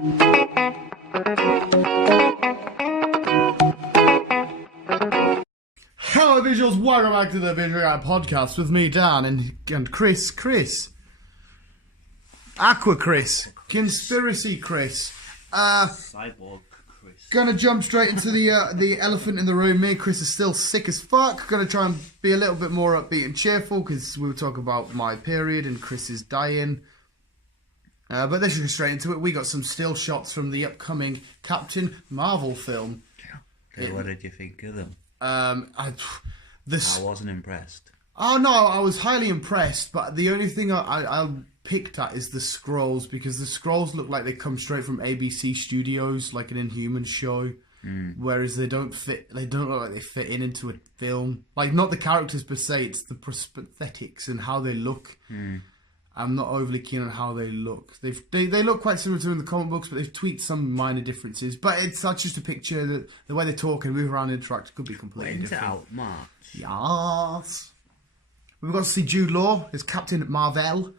Hello visuals, welcome back to the Visual Guy Podcast with me, Dan, and Chris. Aqua Chris. Conspiracy Chris. Cyborg Chris. Gonna jump straight into the elephant in the room. Me and Chris are still sick as fuck. Gonna try and be a little bit more upbeat and cheerful because we were talking about my period and Chris is dying. But let's go straight into it. We got some still shots from the upcoming Captain Marvel film. What did you think of them? I wasn't impressed. Oh no, I was highly impressed, but the only thing I picked at is the scrolls, because the scrolls look like they come straight from ABC Studios, like an Inhuman show, whereas they don't look like they fit into a film. Like, not the characters per se, it's the prosthetics and how they look. I'm not overly keen on how they look. They look quite similar to in the comic books, but they've tweaked some minor differences. But it's not just a picture. That the way they talk and move around and interact could be completely different. When's it out? March? Yes. We got to see Jude Law as Captain Marvel.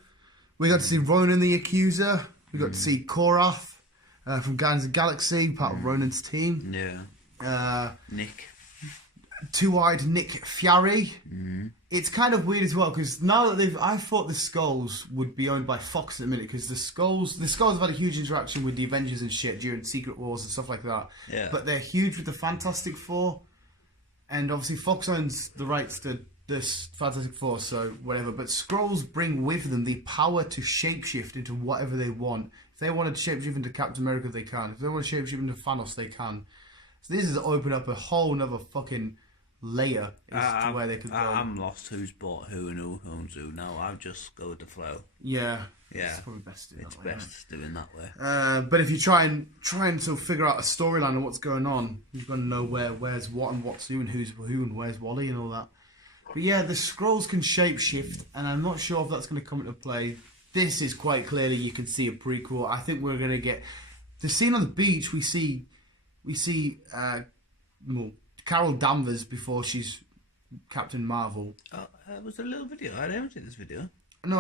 We got to see Ronan the Accuser. We got to see Korath from Guardians of the Galaxy, part of Ronan's team. Yeah. Nick. Two-eyed Nick Fury. It's kind of weird as well, because now that I thought the Skrulls would be owned by Fox in a minute, because the Skrulls have had a huge interaction with the Avengers and shit during Secret Wars and stuff like that. Yeah. But they're huge with the Fantastic Four, and obviously Fox owns the rights to this Fantastic Four, so whatever. But Skrulls bring with them the power to shapeshift into whatever they want. If they want to shapeshift into Captain America, they can. If they want to shapeshift into Thanos, they can. So this has opened up a whole nother fucking layer as to where they could go. I'm lost who's bought who and who owns who now. I'll just go with the flow. Yeah. Yeah. It's probably best to do It's that way, best doing that way. But if you try and sort of figure out a storyline and what's going on, you've got to know where's what and what's who and who's who and where's Wally and all that. But yeah, the Skrulls can shapeshift, and I'm not sure if that's going to come into play. This is quite clearly, you can see a prequel. I think we're going to get the scene on the beach. We see Carol Danvers before she's Captain Marvel. Oh, it was a little video. I haven't seen this video. No,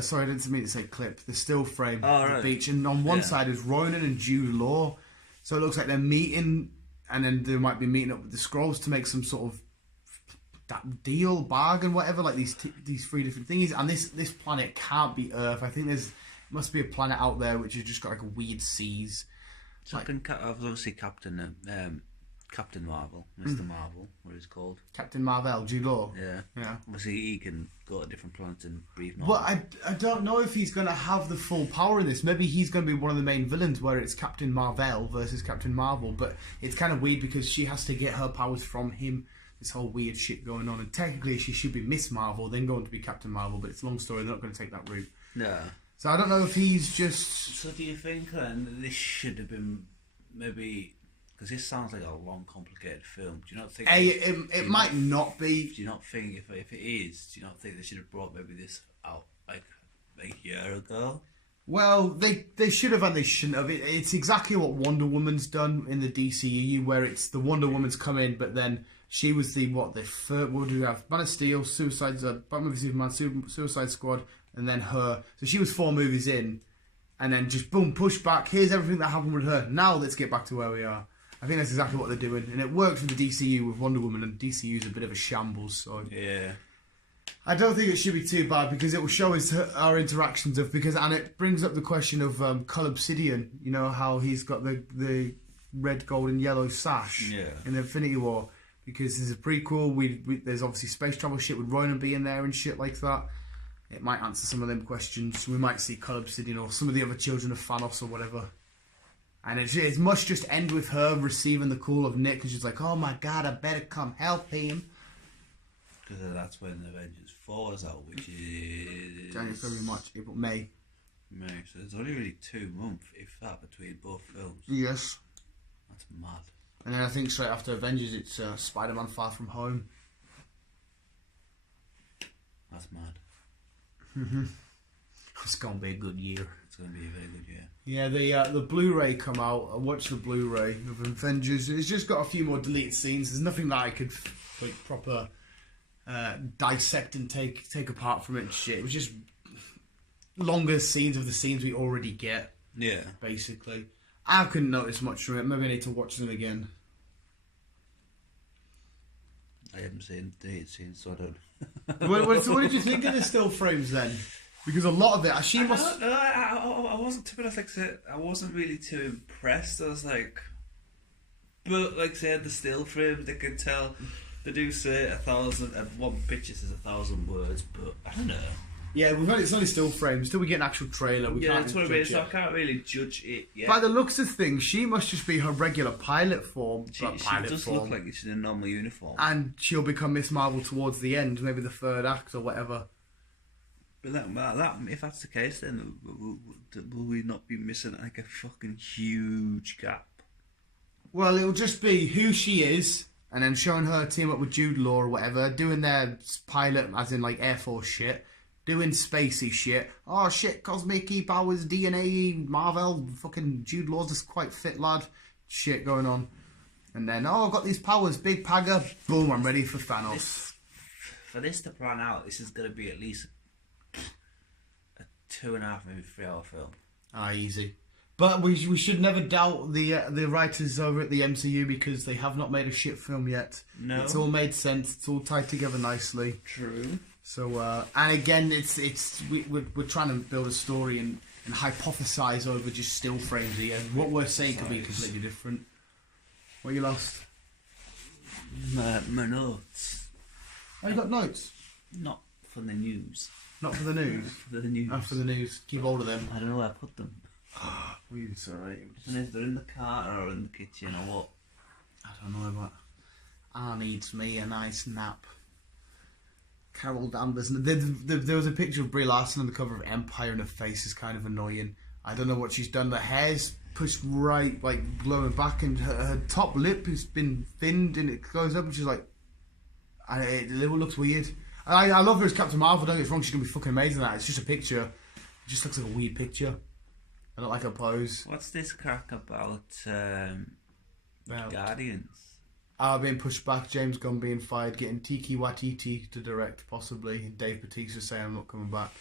sorry, I didn't mean to say clip. The still frame of the beach, and on one side is Ronan and Jude Law. So it looks like they're meeting, and then they might be meeting up with the Skrulls to make some sort of that deal, bargain, whatever. Like these three different things. And this planet can't be Earth. I think must be a planet out there which has just got like a weird seas. So obviously Captain Marvel, Mr. Marvel, what he's called. Captain Marvel, Jude Law. Yeah. Obviously he can go to different planets and breathe normal. But I don't know if he's going to have the full power in this. Maybe he's going to be one of the main villains where it's Captain Marvel versus Captain Marvel. But it's kind of weird because she has to get her powers from him. This whole weird shit going on. And technically she should be Miss Marvel, then going to be Captain Marvel. But it's a long story. They're not going to take that route. No. So I don't know if he's just... So do you think then this should have been maybe... Because this sounds like a long, complicated film. Do you not think... It might not be. Do you not think, if it is, do you not think they should have brought maybe this out like a year ago? Well, they should have and they shouldn't have. It's exactly what Wonder Woman's done in the DCEU, where it's the Wonder Woman's come in, but then she was what do we have? Man of Steel, Batman v Superman, Suicide Squad, and then her. So she was 4 movies in, and then just boom, push back. Here's everything that happened with her. Now let's get back to where we are. I think that's exactly what they're doing, and it works with the DCU with Wonder Woman, and DCU's a bit of a shambles. So yeah, I don't think it should be too bad because it will show us our interactions and it brings up the question of Cull Obsidian. You know how he's got the red, gold, and yellow sash in the Infinity War because there's a prequel. There's obviously space travel shit with Ronan being there and shit like that. It might answer some of them questions. We might see Cull Obsidian or some of the other children of Thanos or whatever. And it must just end with her receiving the call of Nick, and she's like, "Oh my God, I better come help him." Because that's when Avengers 4 is out, which is January, February, March, April, May. So there's only really 2 months, if that, between both films. Yes. That's mad. And then I think straight after Avengers, it's Spider-Man: Far From Home. That's mad. It's gonna be a good year. It's gonna be a very good year. Yeah, the Blu-ray come out. I watched the Blu-ray of Avengers. It's just got a few more deleted scenes. There's nothing that I could like proper dissect and take apart from it and shit. It was just longer scenes of the scenes we already get. Yeah. Basically. I couldn't notice much from it. Maybe I need to watch them again. I haven't seen the scenes, so I don't. What did you think of the still frames then? Because a lot of it, I wasn't, to be honest, like I said, I wasn't really too impressed. I was like, but like I said, the still frames, they can tell, they do say 1,000, one picture says 1,000 words, but I don't know. Yeah, it's only still frames. Till we get an actual trailer, we can't that's what I mean. So I can't really judge it yet. By the looks of things, she must just be her regular pilot form. She does look like she's in a normal uniform. And she'll become Miss Marvel towards the end, maybe the third act or whatever. But that if that's the case, then will we not be missing like a fucking huge gap? Well, it'll just be who she is, and then showing her team up with Jude Law or whatever, doing their pilot, as in like Air Force shit. Doing spacey shit. Oh shit, cosmic powers, DNA, Marvel, fucking Jude Law's just quite fit lad. Shit going on. And then, I've got these powers, big pagger, boom, I'm ready for Thanos. For this to plan out, this is going to be at least a 2.5, maybe 3 hour film. Easy. But we should never doubt the writers over at the MCU because they have not made a shit film yet. No. It's all made sense, it's all tied together nicely. True. So, and again, we're trying to build a story and hypothesize over just still frames here. What we're saying could be completely different. What you lost? My notes. Oh, you got notes? Not for the news. Not for the news? For the news. Not for the news. Keep hold of them. I don't know where I put them. It's alright. And if they're in the car or in the kitchen or what? I don't know, but I needs me a nice nap. Carol Danvers. There was a picture of Brie Larson on the cover of Empire and her face is kind of annoying. I don't know what she's done. The hair's pushed right, like, glowing back, and her top lip has been thinned and it goes up, and she's like... it looks weird. I love her as Captain Marvel, don't get me wrong, she's going to be fucking amazing at that. It's just a picture. It just looks like a weird picture. I don't like her pose. What's this crack about Guardians? Being pushed back, James Gunn being fired, getting Taika Waititi to direct, possibly, and Dave Bautista saying I'm not coming back.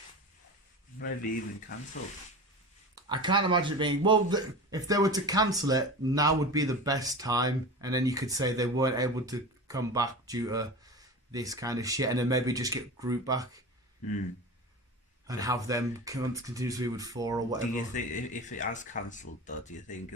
Maybe even cancelled. I can't imagine it being... Well, if they were to cancel it, now would be the best time, and then you could say they weren't able to come back due to this kind of shit, and then maybe just get Groot back and have them continuously with 4 or whatever. Do you think, if it has cancelled, though, do you think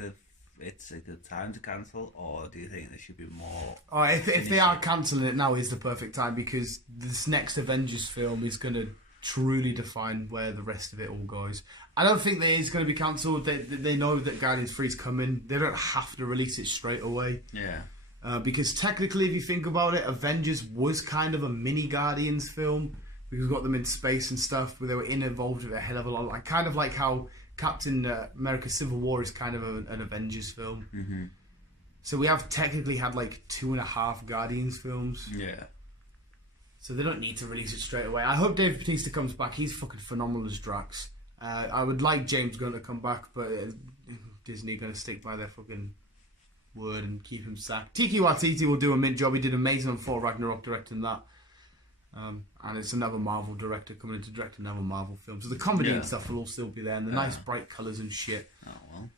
it's a good time to cancel, or do you think there should be more... Oh, if they are cancelling it, now is the perfect time, because this next Avengers film is going to truly define where the rest of it all goes. I don't think that it's going to be cancelled. They know that Guardians 3 is coming. They don't have to release it straight away. Yeah. Because technically, if you think about it, Avengers was kind of a mini Guardians film, because we got them in space and stuff, where they were involved with a hell of a lot. Like, kind of like how Captain America Civil War is kind of an Avengers film. Mm-hmm. So we have technically had like 2.5 Guardians films. Yeah. So they don't need to release it straight away. I hope Dave Bautista comes back. He's fucking phenomenal as Drax. I would like James Gunn to come back, but Disney going to stick by their fucking word and keep him sacked. Taika Waititi will do a mint job. He did amazing on Thor Ragnarok directing that. And it's another Marvel director coming in to direct another Marvel film. So the comedy and stuff will all still be there, and the nice bright colours and shit. Oh, well.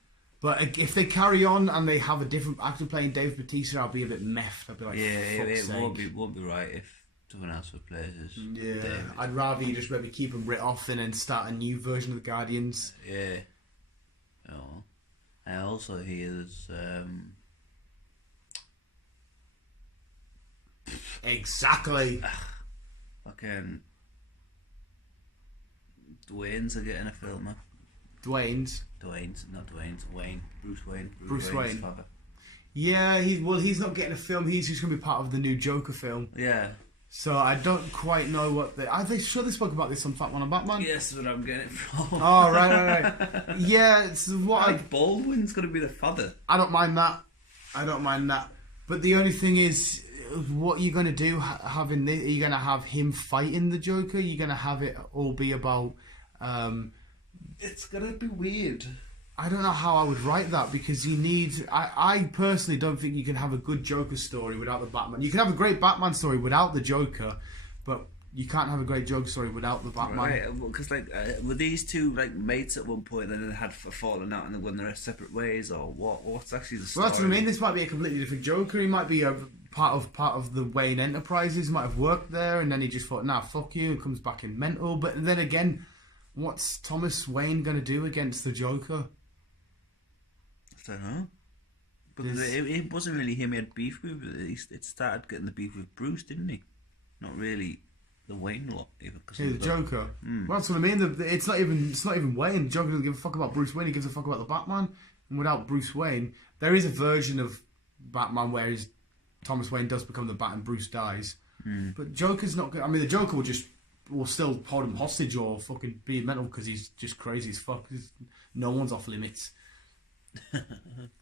But if they carry on and they have a different actor playing Dave Bautista, I'll be a bit miffed. I'll be like, it won't be right if someone else replaces. Yeah, David. I'd rather you just maybe keep him writ off and then start a new version of the Guardians. Yeah. Oh. I also hear there's Exactly. Fucking Dwayne's are getting a filmer. Dwayne's, not Dwayne's. Wayne. Bruce Wayne. Bruce Wayne's Wayne. father. Yeah, he's not getting a film. He's just going to be part of the new Joker film. Yeah. So I don't quite know what are they sure they spoke about this on Fat One on Batman? Yes, that's what I'm getting it from. Oh, right. Yeah, it's what Alec Baldwin's going to be the father. I don't mind that. But the only thing is, what are you going to do having this? Are you going to have him fighting the Joker? Are you going to have it all be about... It's going to be weird. I don't know how I would write that, because you need... I personally don't think you can have a good Joker story without the Batman. You can have a great Batman story without the Joker, but you can't have a great Joker story without the Batman. Right, because were these two like mates at one point and then they had fallen out and they went their separate ways, or what? What's actually the story? Well, that's what I mean. This might be a completely different Joker. He might be a part of the Wayne Enterprises. He might have worked there, and then he just thought, "Nah, fuck you," and comes back in mental. But then again, what's Thomas Wayne gonna do against the Joker? I don't know. But it wasn't really him he had beef with. It started getting the beef with Bruce, didn't he? Not really the Wayne lot, even. The Joker. Well, that's what I mean. It's not even Wayne. The Joker doesn't give a fuck about Bruce Wayne. He gives a fuck about the Batman. And without Bruce Wayne, there is a version of Batman where Thomas Wayne does become the Bat and Bruce dies. But Joker's not good. I mean, the Joker will still hold him hostage or fucking be mental because he's just crazy as fuck. No one's off limits.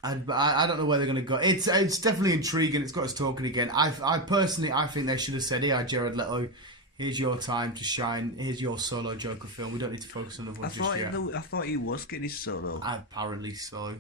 I don't know where they're going to go. It's definitely intriguing. It's got us talking again. I personally think they should have said, "Here, Jared Leto, here's your time to shine. Here's your solo Joker film. We don't need to focus on the one just yet." I thought he was getting his solo. Apparently so.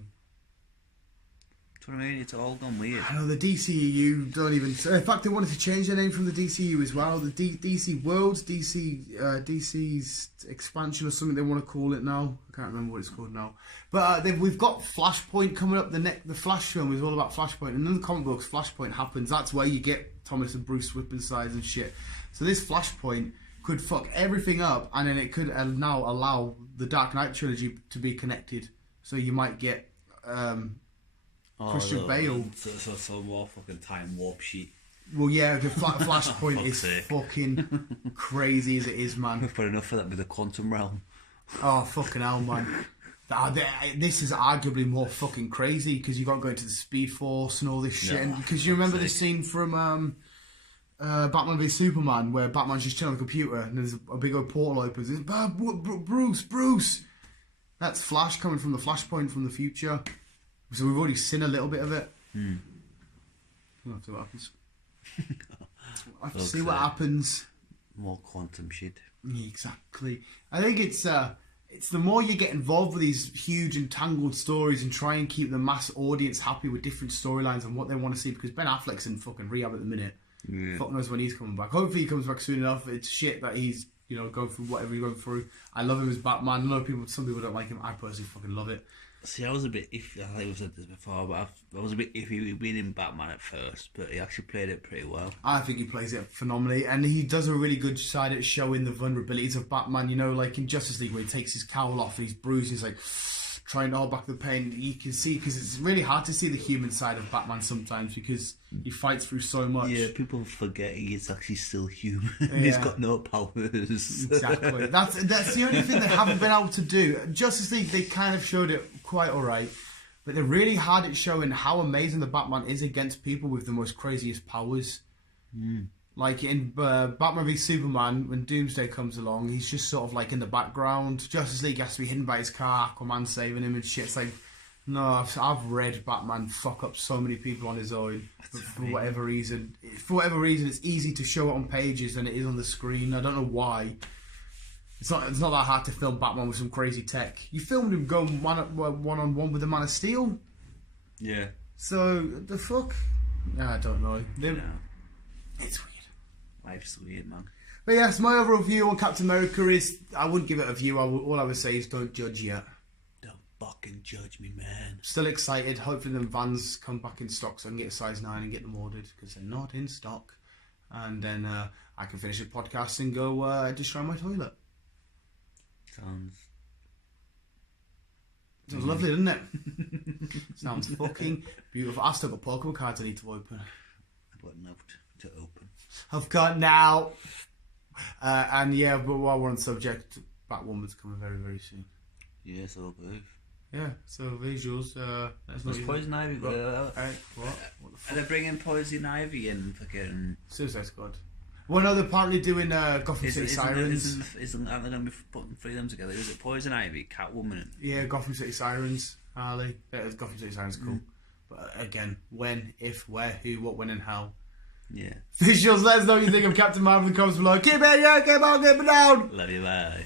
That's what I mean. It's all gone weird. I know the DCEU don't even. In fact, they wanted to change their name from the DCU as well. The DC Worlds, DC's expansion or something they want to call it now. I can't remember what it's called now. But we've got Flashpoint coming up. The Flash film is all about Flashpoint, and in the comic books, Flashpoint happens. That's where you get Thomas and Bruce whipping sides and shit. So this Flashpoint could fuck everything up, and then it could now allow the Dark Knight trilogy to be connected. So you might get Christian Bale. So more fucking time warp shit. Well, yeah, the Flashpoint is fucking crazy as it is, man. We've put enough for that with the quantum realm. Oh, fucking hell, man. This is arguably more fucking crazy because you got to go into the Speed Force and all this shit. Because you remember the scene from Batman v Superman where Batman's just chilling on the computer and there's a big old portal opens. It's Bruce. That's Flash coming from the Flashpoint from the future. So we've already seen a little bit of it. We'll have to see what happens. We'll have to see what happens. More quantum shit. Exactly. I think it's the more you get involved with these huge entangled stories and try and keep the mass audience happy with different storylines and what they want to see, because Ben Affleck's in fucking rehab at the minute. Fuck knows when he's coming back. Hopefully he comes back soon enough. It's shit that he's going through whatever he's going through. I love him as Batman. I know some people don't like him. I personally fucking love it. See, I was a bit iffy. I think I've said this before, but I was a bit iffy with being in Batman at first, but he actually played it pretty well. I think he plays it phenomenally, and he does a really good side at showing the vulnerabilities of Batman. Like in Justice League, where he takes his cowl off and he's bruised, he's like trying to hold back the pain. You can see, because it's really hard to see the human side of Batman sometimes because he fights through so much. Yeah, people forget he is actually still human. He's got no powers. Exactly. That's the only thing they haven't been able to do. Justice League, they kind of showed it quite alright, but they're really hard at showing how amazing the Batman is against people with the most craziest powers. Like in Batman v Superman, when Doomsday comes along, he's just sort of like in the background. Justice League has to be hidden by his car, Aquaman saving him and shit. It's like, no, I've read Batman fuck up so many people on his own for whatever reason. For whatever reason, it's easy to show it on pages than it is on the screen. I don't know why. It's not that hard to film Batman with some crazy tech. You filmed him going one-on-one with the Man of Steel. Yeah. So, the fuck? I don't know. It's weird. Life's weird, man. But yes, my overall view on Captain America is, I wouldn't give it a view. All I would say is don't judge yet. Don't fucking judge me, man. Still excited. Hopefully the Vans come back in stock so I can get a size 9 and get them ordered, because they're not in stock. And then I can finish the podcast and go destroy my toilet. Sounds lovely, doesn't it? Sounds fucking beautiful. I've still got Pokemon cards I need to open. I've got enough to open. I've got now. And yeah, but while we're on the subject, Batwoman's coming very, very soon. Yeah, so good. Yeah, so visuals. What's Poison Ivy got? What? Are they bringing Poison Ivy in fucking Suicide Squad? Well, no, they're apparently doing Gotham City Sirens. Aren't they going to be putting three of them together? Is it Poison Ivy, Catwoman? Yeah, Gotham City Sirens, Harley. Gotham City Sirens, cool. But again, when, if, where, who, what, when, and how. Yeah. Visuals, let us know what you think of Captain Marvel in the comments below. Keep it, yeah, keep on, keep it down. Love you, bye.